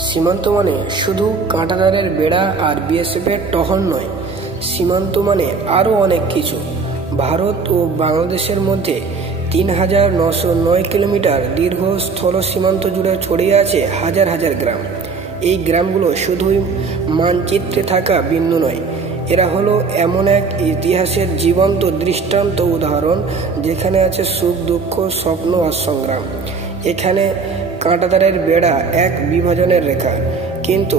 সীমান্ত মানে শুধু কাঁটাতারের বেড়া আর বিএসএফের টহল নয়, সীমান্ত মানে আরও অনেক কিছু। ভারত ও বাংলাদেশের মধ্যে ৩,৯০৯ কিলোমিটার দীর্ঘ স্থল সীমান্ত জুড়ে ছড়িয়ে আছে হাজার হাজার গ্রাম। এই গ্রামগুলো শুধুই মানচিত্রে থাকা বিন্দু নয়, এরা হলো এমন এক ইতিহাসের জীবন্ত দৃষ্টান্ত উদাহরণ, যেখানে আছে সুখ, দুঃখ, স্বপ্ন আর সংগ্রাম। এখানে কাঁটাতারের বেড়া এক বিভাজনের রেখা, কিন্তু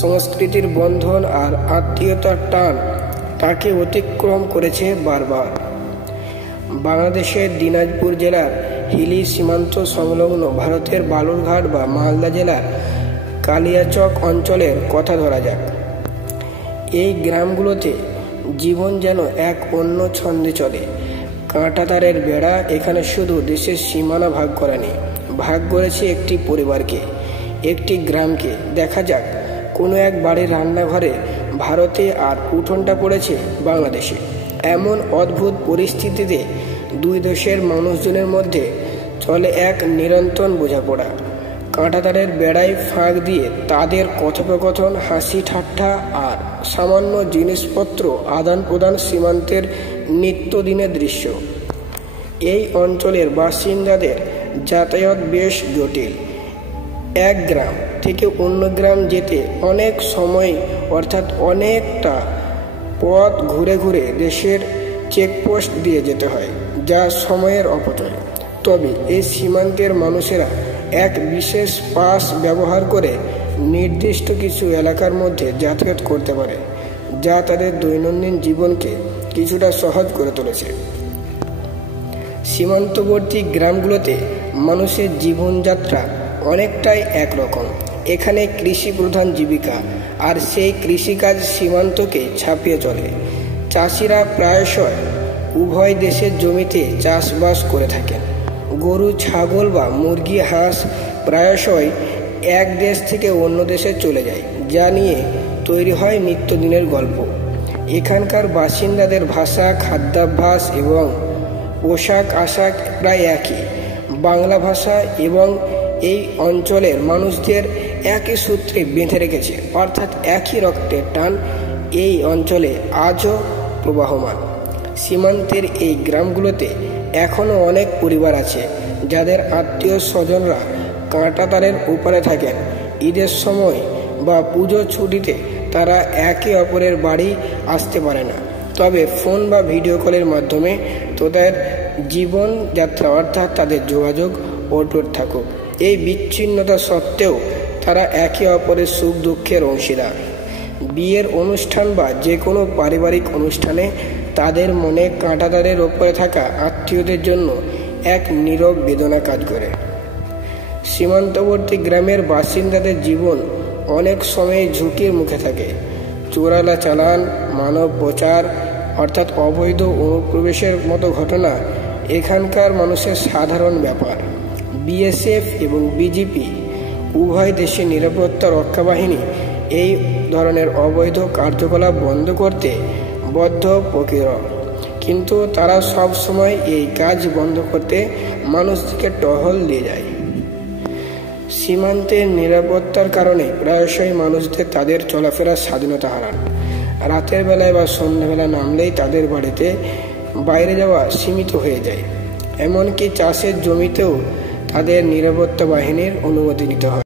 সংস্কৃতির বন্ধন আর আত্মীয়তার টান তাকে অতিক্রম করেছে বারবার। বাংলাদেশের দিনাজপুর জেলার হিলি সীমান্ত সংলগ্ন ভারতের বালুরঘাট বা মালদা জেলার কালিয়াচক অঞ্চলের কথা ধরা যাক। এই গ্রামগুলোতে জীবন যেন এক অন্য ছন্দে চলে। কাঁটাতারের বেড়া এখানে শুধু দেশের সীমানা ভাগ করেনি, ভাগ করেছে একটি পরিবারকে, একটি গ্রামকে। দেখা যাক, কোনো এক বাড়ির রান্নাঘরে ভারতে আর উঠোনটা পড়েছে বাংলাদেশে। এমন অদ্ভুত পরিস্থিতিতে দুই দেশের মানুষজনের মধ্যে চলে এক নিরন্তর বোঝাপড়া। কাঁটাতারের বেড়ায় ফাঁক দিয়ে তাদের কথোপকথন, হাসি ঠাট্টা আর সামান্য জিনিসপত্র আদান প্রদান সীমান্তের নিত্যদিনের দৃশ্য। এই অঞ্চলের বাসিন্দাদের যাতায়াত বেশ জটিল। এক গ্রাম থেকে অন্য গ্রাম যেতে অনেক সময়, অর্থাৎ অনেকটা পথ ঘুরে ঘুরে দেশের চেকপোস্ট দিয়ে যেতে হয়, যা সময়ের অপচয়। তবে এই সীমান্তের মানুষেরা এক বিশেষ পাস ব্যবহার করে নির্দিষ্ট কিছু এলাকার মধ্যে যাতায়াত করতে পারে, যা তাদের দৈনন্দিন জীবনকে কিছুটা সহজ করে তুলেছে। সীমান্তবর্তী গ্রামগুলোতে মানুষের জীবনযাত্রা অনেকটাই একরকম। এখানে কৃষি প্রধান জীবিকা, আর সেই কৃষিকাজ সীমান্তকে ছাপিয়ে চলে। চাষিরা প্রায়শই উভয় দেশের জমিতে চাষবাস করে থাকেন। গরু, ছাগল বা মুরগি, হাঁস প্রায়শই এক দেশ থেকে অন্য দেশে চলে যায়, যা নিয়ে তৈরি হয় নিত্যদিনের গল্প। এখানকার বাসিন্দাদের ভাষা, খাদ্যাভ্যাস এবং পোশাক আশাক প্রায় একই। বাংলা ভাষা এবং এই অঞ্চলের মানুষদের একই সূত্রে বেঁধে রেখেছে, অর্থাৎ একই রক্তের টান এই অঞ্চলে আজও প্রবাহমান। সীমান্তের এই গ্রামগুলোতে এখনও অনেক পরিবার আছে যাদের আত্মীয় স্বজনরা কাঁটাতারের ওপারে থাকেন। ঈদের সময় বা পুজোর ছুটিতে তারা একে অপরের বাড়ি আসতে পারে না, তবে ফোন বা ভিডিও কলের মাধ্যমে তাদের জীবনযাত্রা, অর্থাৎ তাদের যোগাযোগ অটুট থাকুক। এই বিচ্ছিন্নতা সত্ত্বেও তারা একে অপরের সুখ দুঃখের অংশীদার। বিয়ের অনুষ্ঠান বা যে কোনো পারিবারিক অনুষ্ঠানে তাদের মনে কাঁটাতারের ওপরে থাকা আত্মীয়দের জন্য এক নীরব বেদনা কাজ করে। সীমান্তবর্তী গ্রামের বাসিন্দাদের জীবন অনেক সময় ঝুঁকির মুখে থাকে। চোরালা চালান, মানব পাচার অর্থাৎ অবৈধ অনুপ্রবেশের মতো ঘটনা এখানকার মানুষের সাধারণ ব্যাপার। বিএসএফ এবং বিজিপি উভয় দেশের নিরাপত্তা রক্ষা বাহিনী এই ধরনের অবৈধ কার্যকলাপ বন্ধ করতে বদ্ধপরিকর, কিন্তু তারা সব সময় এই কাজ বন্ধ করতে মানুষকে টহল দিয়ে যায়। সীমান্তের নিরাপত্তার কারণে প্রায়শই মানুষদের তাদের চলাফেরার স্বাধীনতা হারান। রাতের বেলায় বা সন্ধ্যাবেলা নামলেই তাদের বাড়িতে বাইরে যাওয়া সীমিত হয়ে যায়। এমনকি চাষের জমিতেও তাদের নিরাপত্তা বাহিনীর অনুমতি নিতে হয়।